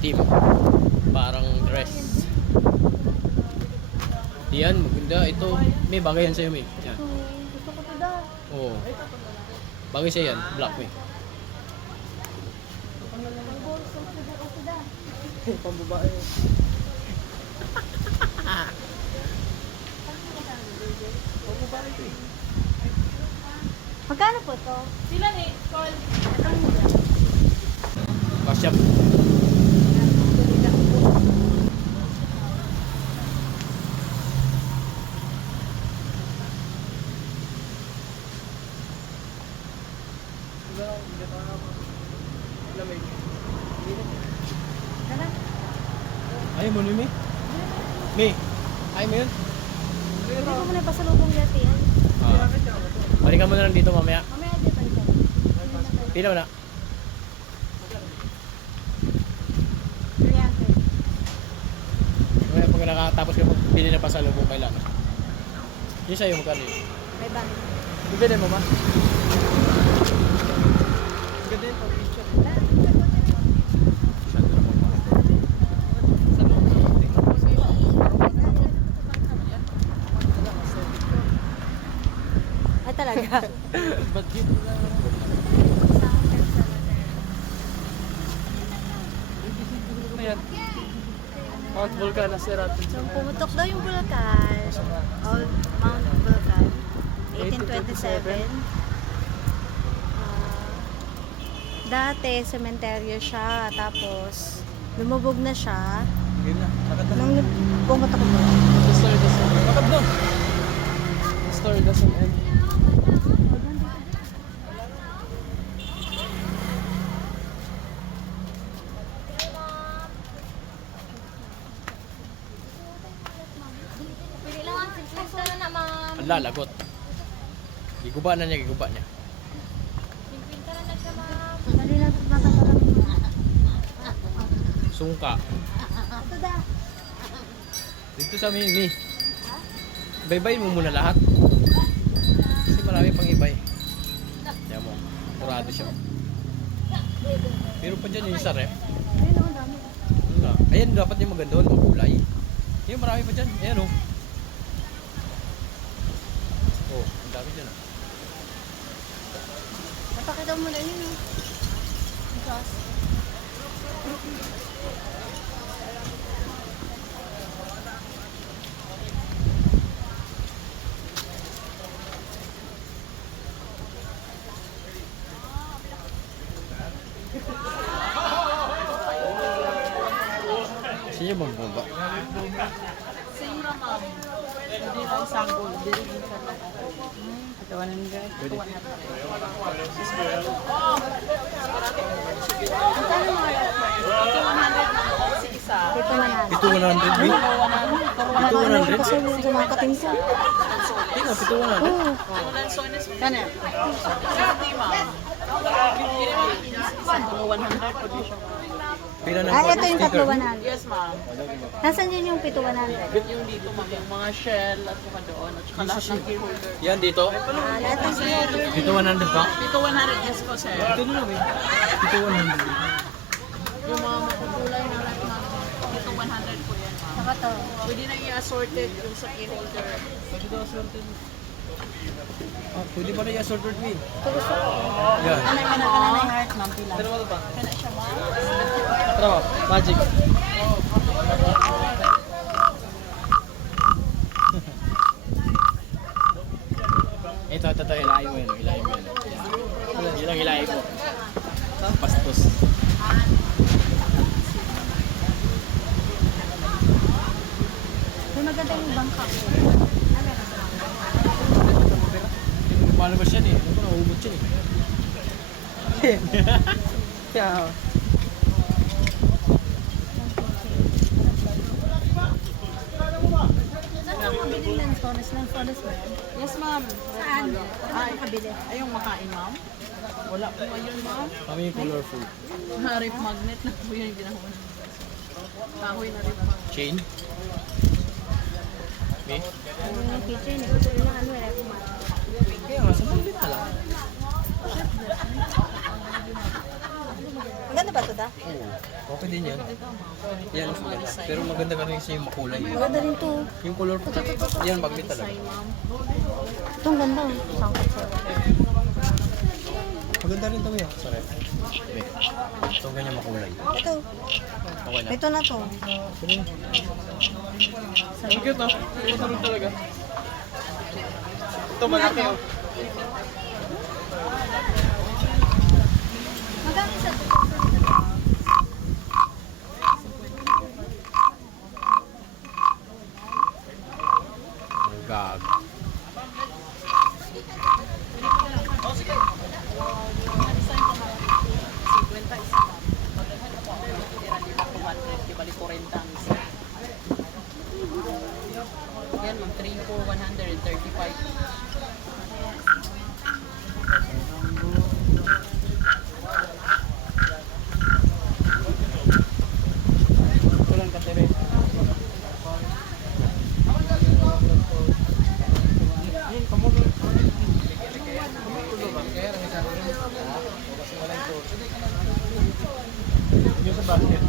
itim. Parang dress. Yan, maganda. Ito, may bagay yan sa'yo, may. Yan. Gusto ko to da. Oo. Bagay sa'yo yan, black, may. Pambabae. Pambabae ko eh. Magkano po to? Sila ni Call. Kasyap. Ayaw mo, Mimi? May? Ayaw mo yun? Hindi ko muna pasalubong yati yan. Balikan mo na lang dito mamaya. Mamaya din balikan. Pila mo na. 300. Mamaya pag nakatapos ka magbili na pasalubong kailangan. Yung sa'yo magkano yun? May bang. Bibili mo ba? Ganda yun pang picture. Ay talaga. Ba't dito na? Ayan. Mount Vulcan na si Ratin. So, pumutok daw yung Bulacan. Old Mount Bulacan. 1827. Dati, sementeryo siya. Tapos, lumubog na siya. Hindi na. Lakad na. Nung pumutok mo. The story doesn't end. Lakad na. The story doesn't end. Pili lang ang simplista na na, ma'am. Ang lalagot. Giguba na niya, giguba niya. Simplista na na siya, ma'am. Dali na matatalang mo. Sungka. Ito da. Dito sa Mimi. Baybayin mo muna lahat. Kasi marami pang ibay. Kaya mo, kurado siya. Pero pa dyan yung isa rep. Ayun naman dami. Wala. Ayan, dapat yung maganda doon, makulay. Yung marami pa dyan. Ayan o. Oh, ang dami dyan ah. Napakita mo na yun. Ang sauce. Kasi yung magbomba. Same ra, ma'am. Hindi lang sanggol. Hindi rin yung sana. Ito, 100. Pwede. Magkano mga lahat mo? Ito, 100 na po si isa. Dito man natin. Ito 100 eh. Ito 100. Kasi yung kumakating ko. Tingnan, ito 100. Oo. Kanya? 50, ma'am. Isa, 100 po di siya. Pila ng Ah, ito yung tatlo sticker. 100. Yes, ma'am. Nasaan yun yung pito 100? Yung dito, ma'am, yung mga shell at saka doon. At saka lahat ng key holder. Yan dito. Ah, lahat ng order. Dito 100 ba? Dito 100, yes po, sir. Ito na lang eh. Dito 100. Yung mga makukulay na lahat, ma'am. Dito 100 po yan, ma'am. Saka to. Pwede na i-assorted yung sa key holder. Pwede daw assorted. Ah, pwede pa rin i-assorted me. Ito gusto ko. Yan. Kanay ka na heart, ma'am, pila. Pero ano ba? Kana siya, ma'am. Tara, magic. Ito, hilahin mo yun. Hilahin mo yun. Yan. Yun ang hilahin ko. Pastos. May maganda yung bangka. Malabas yan eh. Ano ko naubot yan eh. Yeah. Saan ako mabili ng sodas? Ng sodas ba yan? Yes, ma'am. Saan? Saan ako kabili? Ay, yung makain, ma'am? Wala po ngayon, ma'am. Kami yung colorful. Rip magnet na po yung ginawa ng kahoy na rip magnet. Chain. Okay. Ano yung picture niya? Gusto yung ano eh. Kaya nga, sa magnet na lang. Maganda ba to? Ito da? Oo. Okay din yan. Yan. Pero maganda ka rin kasi yung makulay. Maganda rin to. Yung color po. Yan, magnet talaga. Itong ganda. Sangkot sa. Maganda rin to yan. Sorry. Be. Itong ganyan makulay. Ito. Okay na. Ito na to. Ang cute no? Masarap talaga. Ito malaki oh. Magkano isa to? Ang gag. Yan, ma'am. 3 for 135. Walang katire. Yun, kamulo. Yung sa basket.